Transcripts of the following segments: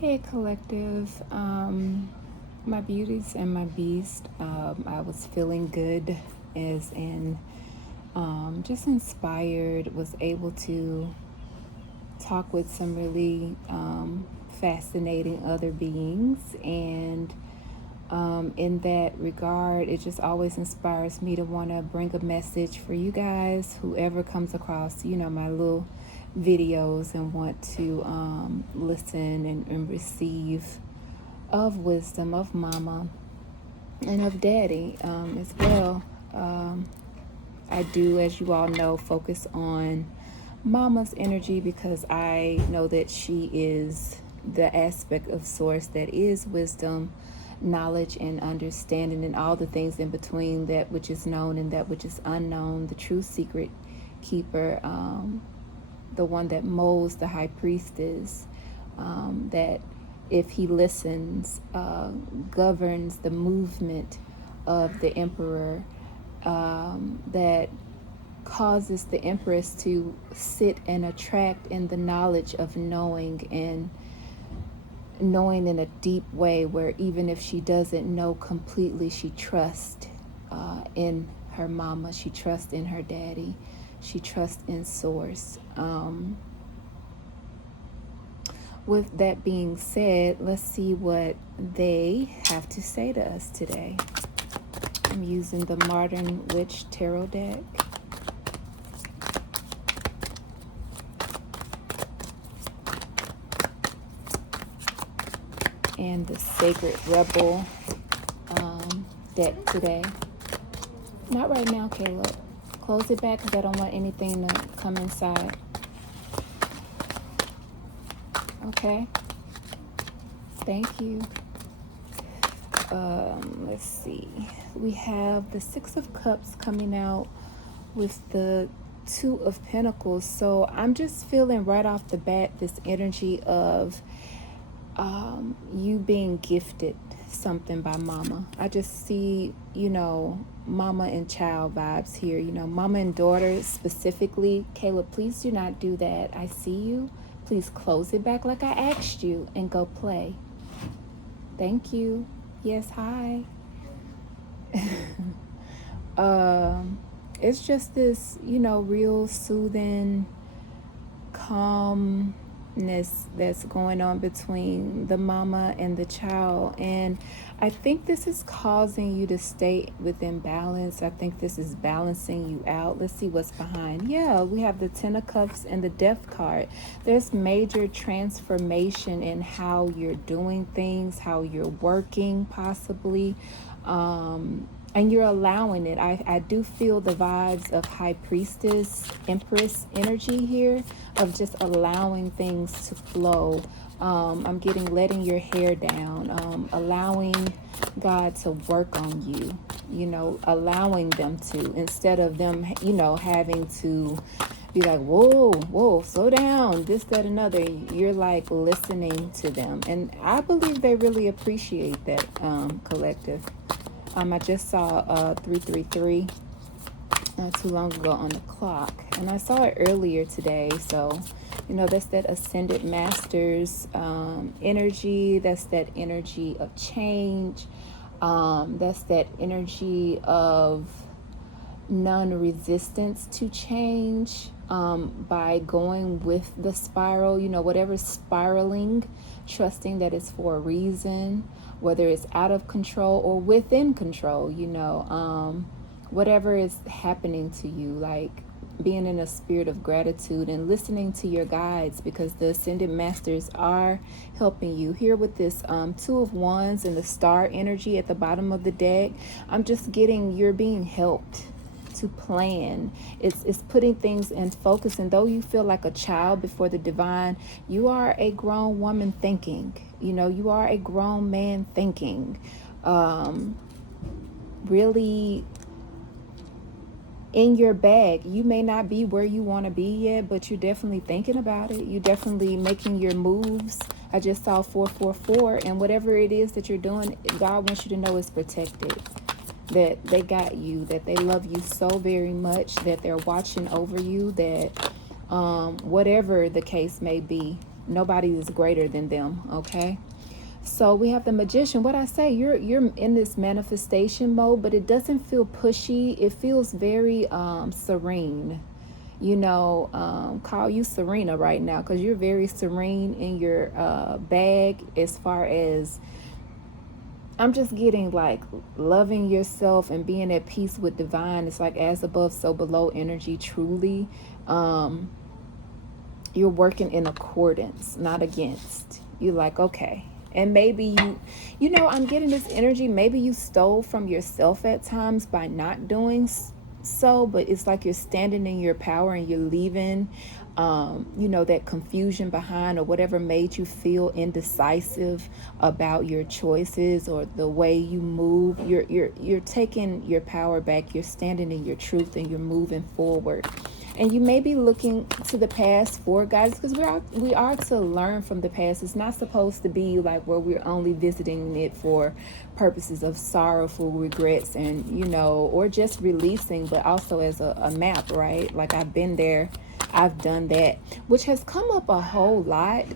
Hey collective, my beauties and my beast. I was feeling good, as in just inspired, was able to talk with some really fascinating other beings, and in that regard, it just always inspires me to want to bring a message for you guys, whoever comes across, my little videos and want to listen and receive of wisdom of mama and of daddy as well. I do, as you all know, focus on mama's energy because I know that she is the aspect of source that is wisdom, knowledge, and understanding, and all the things in between, that which is known and that which is unknown, the true secret keeper, the one that molds the high priestess, that if he listens, governs the movement of the emperor, that causes the empress to sit and attract in the knowledge of knowing, and knowing in a deep way where even if she doesn't know completely, she trusts in her mama, she trusts in her daddy, she trusts in source. With that being said, let's see what they have to say to us today. I'm using the Modern Witch Tarot deck. And the Sacred Rebel deck today. Not right now, Caleb. Close it back because I don't want anything to come inside. Okay? Thank you. Let's see. We have the Six of Cups coming out with the Two of Pentacles. So I'm just feeling right off the bat this energy of you being gifted something by mama. I just see, mama and child vibes here. Mama and daughter specifically. Caleb, please do not do that. I see you. Please close it back like I asked you and go play. Thank you. Yes, hi. It's just this, real soothing, calmness that's going on between the mama and the child. And I think this is causing you to stay within balance. I think this is balancing you out. Let's see what's behind. Yeah, we have the Ten of Cups and the Death card. There's major transformation in how you're doing things, how you're working, possibly. And you're allowing it. I do feel the vibes of High Priestess, Empress energy here, of just allowing things to flow. I'm getting letting your hair down, allowing God to work on you, allowing them to, instead of them, having to be like, whoa, slow down, this, that, another. You're like listening to them. And I believe they really appreciate that, collective. I just saw 333 not too long ago on the clock, and I saw it earlier today. So, that's that Ascended Masters energy. That's that energy of change. That's that energy of non-resistance to change, by going with the spiral, whatever's spiraling, trusting that it's for a reason, whether it's out of control or within control, whatever is happening to you, like being in a spirit of gratitude and listening to your guides, because the Ascended Masters are helping you here with this Two of Wands and the star energy at the bottom of the deck. I'm just getting, you're being helped to plan. It's putting things in focus. And though you feel like a child before the divine, you are a grown woman thinking. You are a grown man thinking. Really in your bag. You may not be where you want to be yet, but you're definitely thinking about it. You're definitely making your moves. I just saw 444, and whatever it is that you're doing, God wants you to know it's protected. That they got you, that they love you so very much, that they're watching over you, that whatever the case may be, Nobody is greater than them, okay? So we have the Magician. What I say, you're in this manifestation mode, but it doesn't feel pushy. It feels very serene. You know, call you Serena right now, because you're very serene in your bag, as far as I'm just getting like loving yourself and being at peace with divine. It's like as above, so below energy, truly. You're working in accordance, not against. You're like, okay. And maybe you know, I'm getting this energy. Maybe you stole from yourself at times by not doing so, but it's like you're standing in your power and you're leaving, you know, that confusion behind, or whatever made you feel indecisive about your choices or the way you move. You're taking your power back. You're standing in your truth and you're moving forward. And you may be looking to the past for guidance, because we are to learn from the past. It's not supposed to be like where we're only visiting it for purposes of sorrowful regrets and, you know, or just releasing, but also as a map, right? Like I've been there, I've done that, which has come up a whole lot,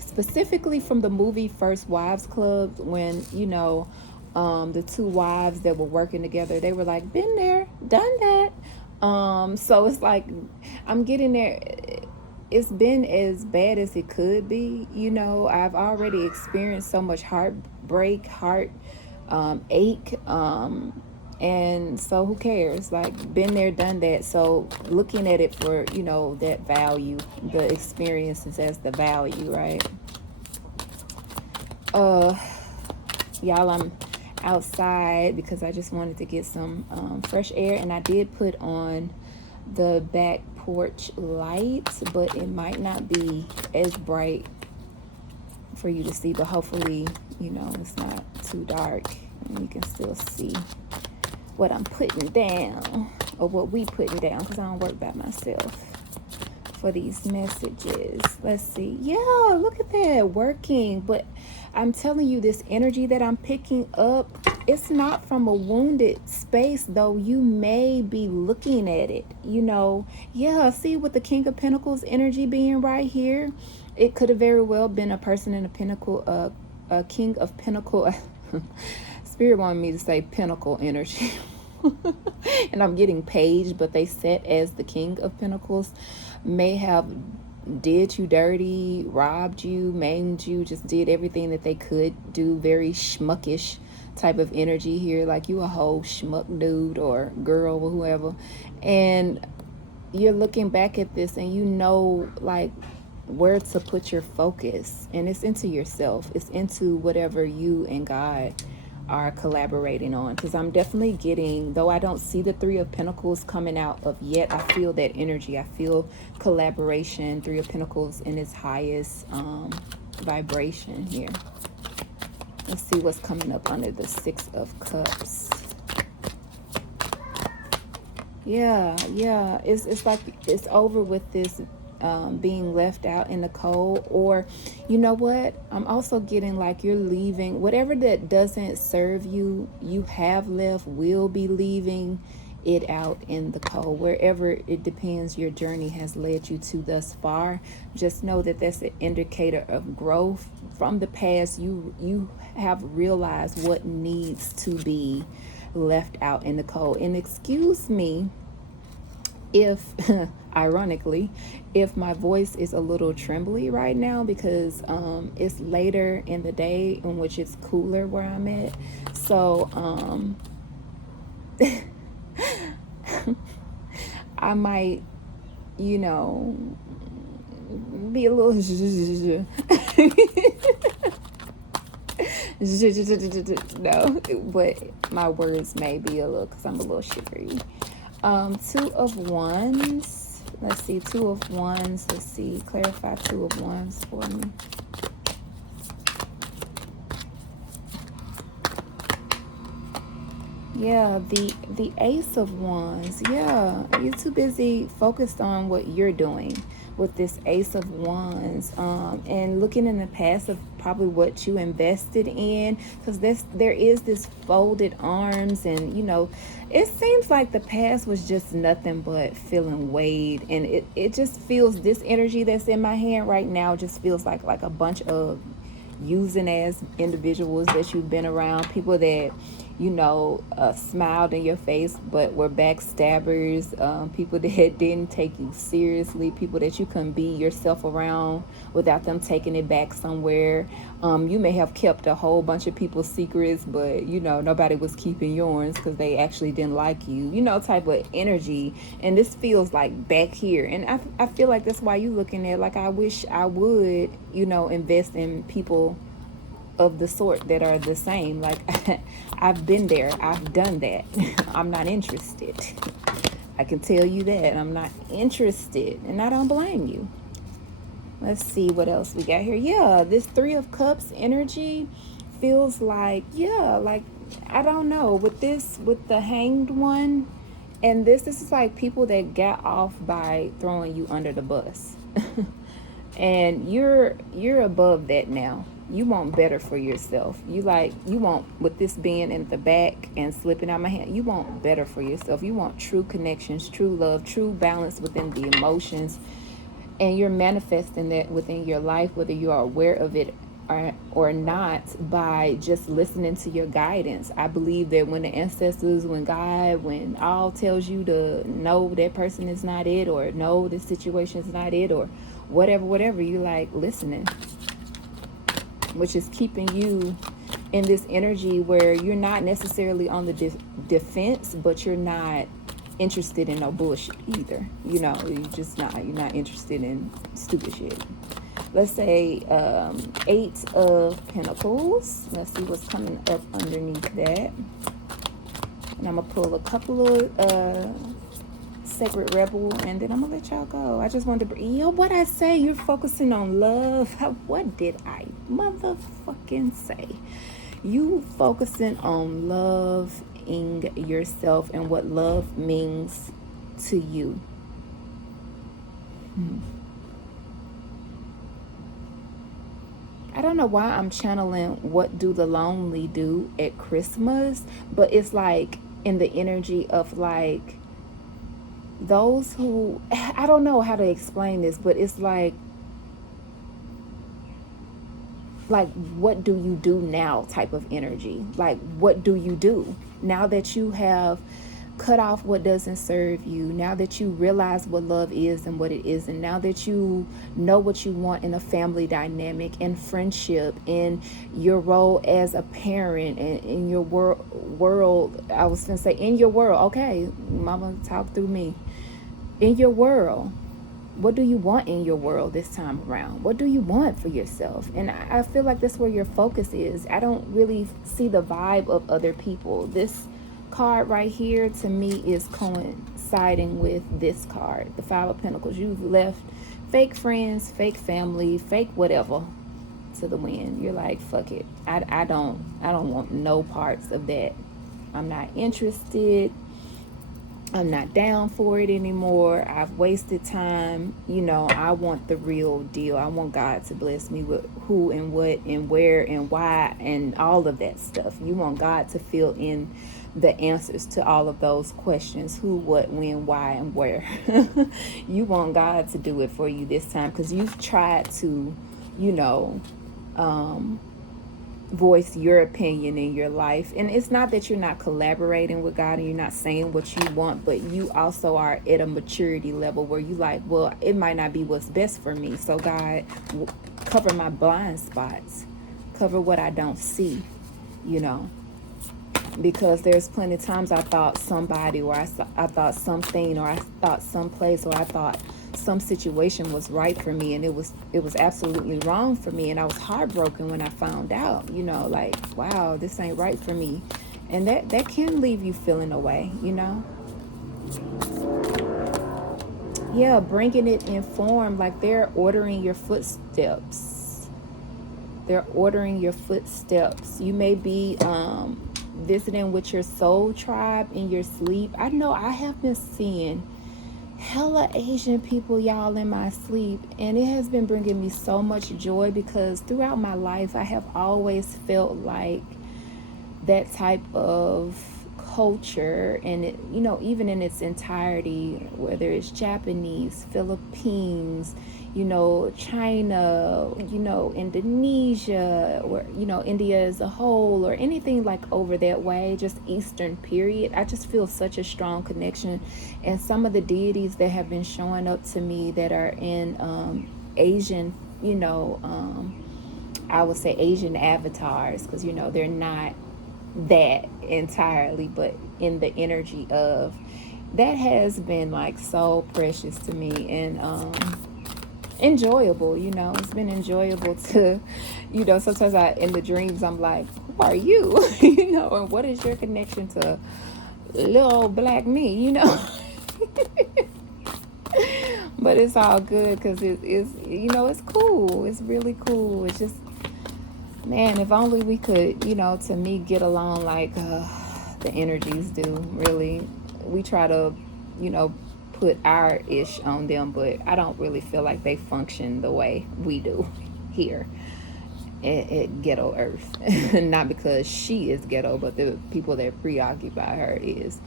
specifically from the movie First Wives Club, when, you know, the two wives that were working together, they were like, been there, done that. So it's like I'm getting there. It's been as bad as it could be. You know, I've already experienced so much heartbreak, heart ache, and so who cares? Like, been there, done that. So looking at it for, you know, that value, the experiences as the value, right? Y'all, I'm outside because I just wanted to get some fresh air, and I did put on the back porch light, but it might not be as bright for you to see, but hopefully, you know, it's not too dark and you can still see what I'm putting down, or what we putting down, because I don't work by myself for these messages. Let's see. Yeah, look at that, working. But I'm telling you, this energy that I'm picking up, it's not from a wounded space, though. You may be looking at it, you know. Yeah, see, with the King of Pentacles energy being right here, it could have very well been a person in a pinnacle, a King of Pentacle. Spirit wanted me to say pinnacle energy. And I'm getting Page, but they set as the King of Pentacles. May have did you dirty, robbed you, maimed you, just did everything that they could do. Very schmuckish type of energy here, like you a whole schmuck dude or girl or whoever. And you're looking back at this and you know, like, where to put your focus. And it's into yourself. It's into whatever you and God are collaborating on, because I'm definitely getting, though I don't see the Three of Pentacles coming out of yet, I feel that energy. I feel collaboration, Three of Pentacles in its highest vibration here. Let's see what's coming up under the Six of Cups. Yeah, it's like it's over with this being left out in the cold. Or you know what, I'm also getting like you're leaving whatever that doesn't serve you. You have left, will be leaving it out in the cold, wherever it depends your journey has led you to thus far. Just know that that's an indicator of growth from the past. You have realized what needs to be left out in the cold. And excuse me if ironically, if my voice is a little trembly right now, because it's later in the day in which it's cooler where I'm at. So I might, you know, be a little no, but my words may be a little, because I'm a little shivery. Two of Wands. Let's see, Two of Wands. Let's see, clarify Two of Wands for me. Yeah, the Ace of Wands. Yeah, you're too busy focused on what you're doing. with this Ace of Wands, and looking in the past of probably what you invested in, because there is this folded arms, and you know, it seems like the past was just nothing but feeling weighed, and it just feels, this energy that's in my hand right now just feels like a bunch of using as individuals that you've been around, people that, you know, smiled in your face but were backstabbers, people that didn't take you seriously, people that you couldn't be yourself around without them taking it back somewhere. You may have kept a whole bunch of people's secrets, but you know, nobody was keeping yours because they actually didn't like you, you know, type of energy. And this feels like back here, and I feel like that's why you looking at, like, I wish I would, you know, invest in people of the sort that are the same. Like, I've been there, I've done that. I'm not interested. I can tell you that I'm not interested, and I don't blame you. Let's see what else we got here. Yeah, this Three of Cups energy feels like, yeah, like, I don't know, with this, with the Hanged One, and this is like people that got off by throwing you under the bus. And you're above that now. You want better for yourself. You want, with this being in the back and slipping out my hand, you want better for yourself. You want true connections, true love, true balance within the emotions, and you're manifesting that within your life, whether you are aware of it or not, by just listening to your guidance. I believe that when the ancestors, when God, when all tells you to know that person is not it, or no, this situation is not it, or whatever, you like listening, which is keeping you in this energy where you're not necessarily on the defense, but you're not interested in no bullshit either. You know, you're not interested in stupid shit. Let's say 8 of Pentacles. Let's see what's coming up underneath that. And I'm gonna pull a couple of Sacred Rebel, and then I'm gonna let y'all go. I just wanted to, you know what I say, you're focusing on love. What did I motherfucking say? You focusing on loving yourself and what love means to you. I don't know why I'm channeling What Do the Lonely Do at Christmas, but it's like in the energy of like those who, I don't know how to explain this, but it's like what do you do now type of energy. Like, what do you do now that you have cut off what doesn't serve you, now that you realize what love is and what it isn't, now that you know what you want in a family dynamic and friendship, in your role as a parent, and in your world, I was gonna say in your world, okay, mama, talk through me. In your world, what do you want in your world this time around? What do you want for yourself? And I feel like that's where your focus is. I don't really see the vibe of other people. This card right here to me is coinciding with this card, the Five of Pentacles. You've left fake friends, fake family, fake whatever to the wind. You're like, fuck it. I don't want no parts of that. I'm not interested. I'm not down for it anymore. I've wasted time. You know, I want the real deal. I want God to bless me with who and what and where and why and all of that stuff. You want God to fill in the answers to all of those questions: who, what, when, why, and where. You want God to do it for you this time, because you've tried to, you know, voice your opinion in your life. And it's not that you're not collaborating with God and you're not saying what you want, but you also are at a maturity level where you like, well, it might not be what's best for me. So God, cover my blind spots, cover what I don't see, you know, because there's plenty of times I thought somebody, or I thought something, or I thought someplace, or I thought some situation was right for me, and it was absolutely wrong for me, and I was heartbroken when I found out, you know, like, wow, this ain't right for me. And that can leave you feeling away, you know. Yeah, bringing it in form, like they're ordering your footsteps. They're ordering your footsteps. You may be visiting with your soul tribe in your sleep. I know I have been seeing hella Asian people, y'all, in my sleep. And it has been bringing me so much joy because throughout my life, I have always felt like that type of culture, and it, you know, even in its entirety, whether it's Japanese, Philippines, you know, China, you know, Indonesia, or, you know, India as a whole, or anything like over that way, just Eastern period, I just feel such a strong connection. And some of the deities that have been showing up to me that are in Asian, you know, I would say Asian avatars, because, you know, they're not that entirely, but in the energy of that, has been like so precious to me, and enjoyable. You know, it's been enjoyable to, you know, sometimes in the dreams I'm like, who are you? You know, and what is your connection to little black me, you know? But it's all good because it is, you know, it's cool. It's really cool. It's just, man, if only we could, you know, to me, get along like the energies do. Really, we try to, you know, put our ish on them, but I don't really feel like they function the way we do here at Ghetto Earth. Not because she is ghetto, but the people that preoccupy her is.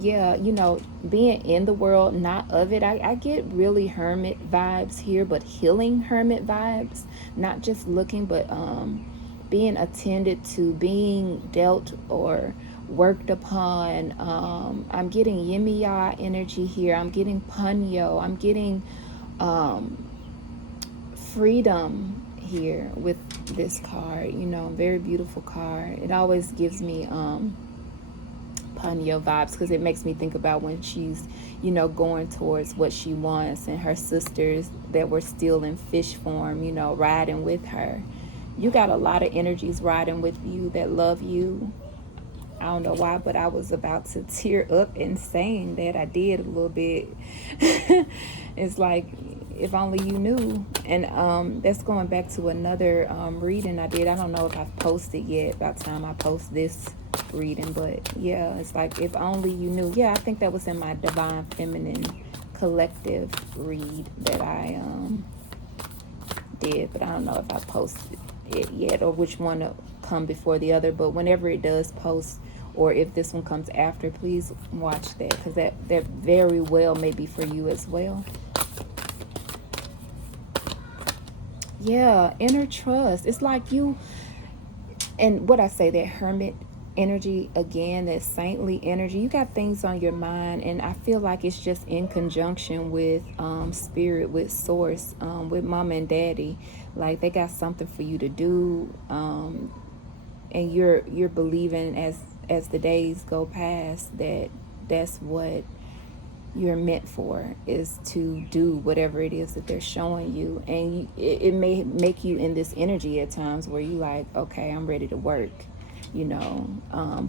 Yeah, you know, being in the world, not of it, I get really hermit vibes here, but healing hermit vibes. Not just looking, but being attended to, being dealt or worked upon. I'm getting Yimiya energy here. I'm getting Punyo. I'm getting freedom here with this card. You know, very beautiful card. It always gives me Punyo vibes, because it makes me think about when she's, you know, going towards what she wants, and her sisters that were still in fish form, you know, riding with her. You got a lot of energies riding with you that love you. I don't know why, but I was about to tear up and saying that. I did a little bit. It's like, if only you knew. And that's going back to another reading I did. I don't know if I've posted yet by the time I post this reading, but yeah, it's like, if only you knew. Yeah, I think that was in my Divine Feminine Collective read that I did, but I don't know if I posted it yet or which one to come before the other. But whenever it does post, or if this one comes after, please watch that, because that very well may be for you as well. Yeah, inner trust. It's like you, and what I say, that hermit energy again, that saintly energy, you got things on your mind, and I feel like it's just in conjunction with spirit, with source, with mama and daddy. Like, they got something for you to do, and you're believing as the days go past that that's what you're meant for, is to do whatever it is that they're showing you. And it may make you in this energy at times where you like, okay, I'm ready to work, you know,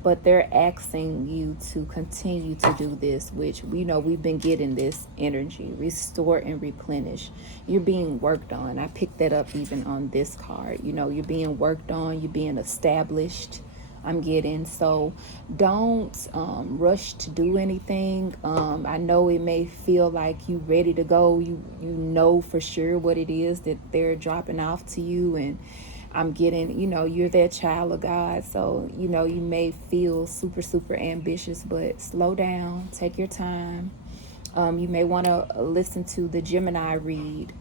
but they're asking you to continue to do this, which we know we've been getting this energy, restore and replenish. You're being worked on. I picked that up even on this card. You know, you're being worked on, you're being established, I'm getting. So don't rush to do anything. I know it may feel like you ready to go. You know for sure what it is that they're dropping off to you, and I'm getting, you know, you're that child of God. So, you know, you may feel super, super ambitious, but slow down, take your time. You may want to listen to the Gemini read,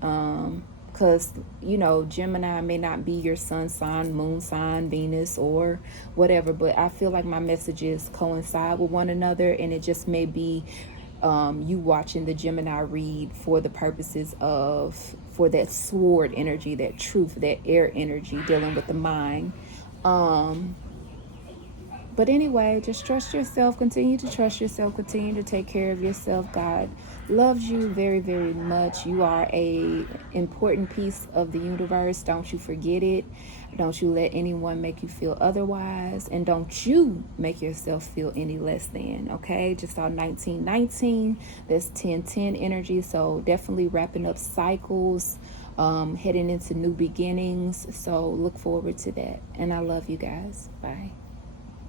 because, you know, Gemini may not be your sun sign, moon sign, Venus, or whatever, but I feel like my messages coincide with one another, and it just may be you watching the Gemini read for the purposes of, for that sword energy, that truth, that air energy, dealing with the mind. But anyway, just trust yourself. Continue to trust yourself. Continue to take care of yourself. God loves you very, very much. You are a important piece of the universe. Don't you forget it. Don't you let anyone make you feel otherwise. And don't you make yourself feel any less than, okay? Just saw 1919. That's 1010 energy. So definitely wrapping up cycles, heading into new beginnings. So look forward to that. And I love you guys. Bye.